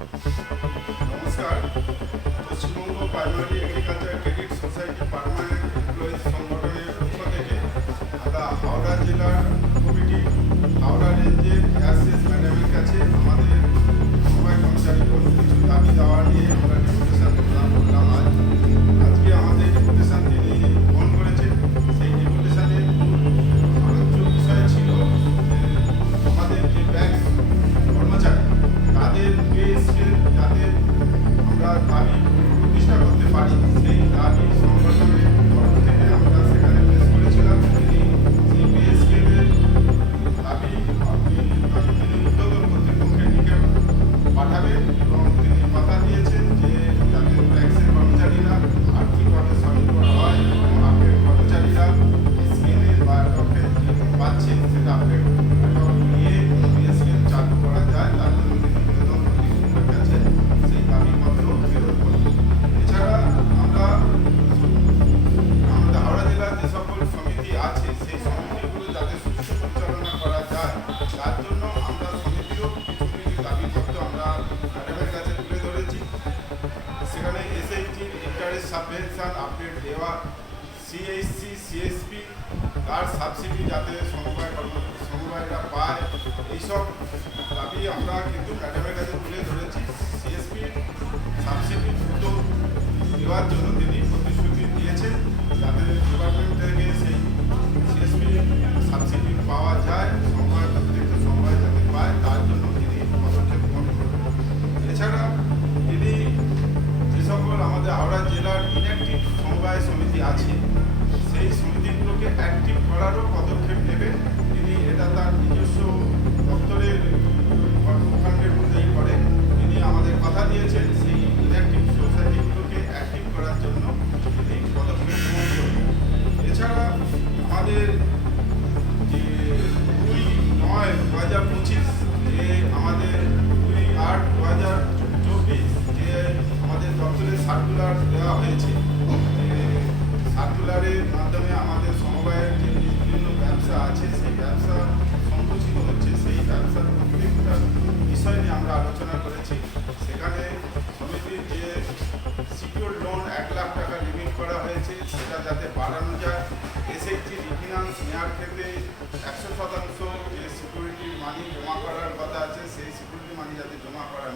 নমস্কার। Paschimbanga primary agriculture credit society permanent employees সংগঠনের পক্ষ থেকে আমরা হাওড়া জেলার কমিটি হাওড়া রেঞ্জের এয়ারসিএস ম্যাডামের কাছে আমাদের সমবায় কর্মচারীগণ কিছু দাবি দেওয়া নিয়ে আমরা ডেপুটেশন করলাম। আজকে আমাদের ডেপুটেশন তিনি গ্রহণ করেছেন। সেই ডেপুটেশনের আলোচ্য বিষয় ছিল আমাদের যে ব্যাংক কর্মচারী তাদের পে স্কেল যাতে আমরা দাবি প্রতিষ্ঠা করতে পারি, সেই দাবি সংগঠনের তরফ থেকে আমরা সেখানে পেশ করেছিলাম। তিনি সেই পে স্কেলের দাবি তিনি উদ্যোগন কর্তৃপক্ষের নিকট পাঠাবেন এবং তিনি কথা দিয়েছেন যে যাতে ট্যাক্সের কর্মচারীরা আর্থিকভাবে স্বনির্ভর হয় এবং আপডেট কর্মচারীরা স্কেলের বা অ্যাডপ্টের যে পাচ্ছে সেটা আপডেট নিয়ে পে স্কেল চালু করা যায় তার জন্য তিনি নিবেদন কর্তৃপক্ষের কাছে সেই দাবিপত্র প্রেরণ করবেন। এছাড়া আমরা আমাদের হাওড়া জেলার যে সকল সমিতি আছে সেই সমিতিগুলো যাতে সুষ্ঠু পরিচালনা করা যায় তার জন্য আমরা সমিতিরও কিছু দাবিপত্র আমরা ম্যাডামের কাছে তুলে ধরেছি। সেখানে এসএইচজির ইন্টারেস্ট সাবভেনশন আপডেট দেওয়া, সিএইচসি সিএসপি তার সাবসিডি যাতে সমবায়রা পায়, এইসব দাবি আমরা কিন্তু ম্যাডামের কাছে তুলে ধরেছি। সিএসপি সাবসিডি দ্রুত দেওয়ার জন্য তিনি প্রতিশ্রুতি দিয়েছেন যাতে ডিপার্টমেন্ট থেকে সেই সিএসপি সাবসিডি পাওয়া যায়, সমবায় অতিরিক্ত সমবায় যাতে পায় তার জন্য তিনি পদক্ষেপ গ্রহণ করবেন। এছাড়া তিনি যে সকল আমাদের হাওড়া জেলার ইনঅ্যাক্টিভ সমবায় সমিতি আছে সেই সমিতিগুলোকে অ্যাক্টিভ করারও পদক্ষেপ নেবেন। তিনি এটা তার নিজস্ব দপ্তরের কর্মকাণ্ডের মধ্যেই করে। তিনি আমাদের কথা দিয়েছেন সেই ইনঅ্যাক্টিভ সোসাইটিগুলোকে অ্যাক্টিভ করার জন্য তিনি পদক্ষেপ গ্রহণ করবেন। এছাড়া আমাদের যে 2/9/2025 যে আমাদের 2/8/2024 যে আমাদের দপ্তরের সার্কুলার দেওয়া হয়েছে, সার্কুলারের মাধ্যমে আমাদের সমবায়ের যে বিভিন্ন ব্যবসা আছে সেই ব্যবসা সংকুচিত হচ্ছে, সেই ব্যবসার প্রত্যেকটা বিষয় নিয়ে আমরা আলোচনা করেছি। সেখানে সমিতির যে সিকিউর লোন 1 লাখ টাকা লিমিট করা হয়েছে সেটা যাতে বাড়ানো যায়, এসএইচজি রিফিনান্স নেওয়ার ক্ষেত্রে 100% যে সিকিউরিটি মানি জমা করার কথা আছে সেই সিকিউরিটি মানি যাতে জমা করা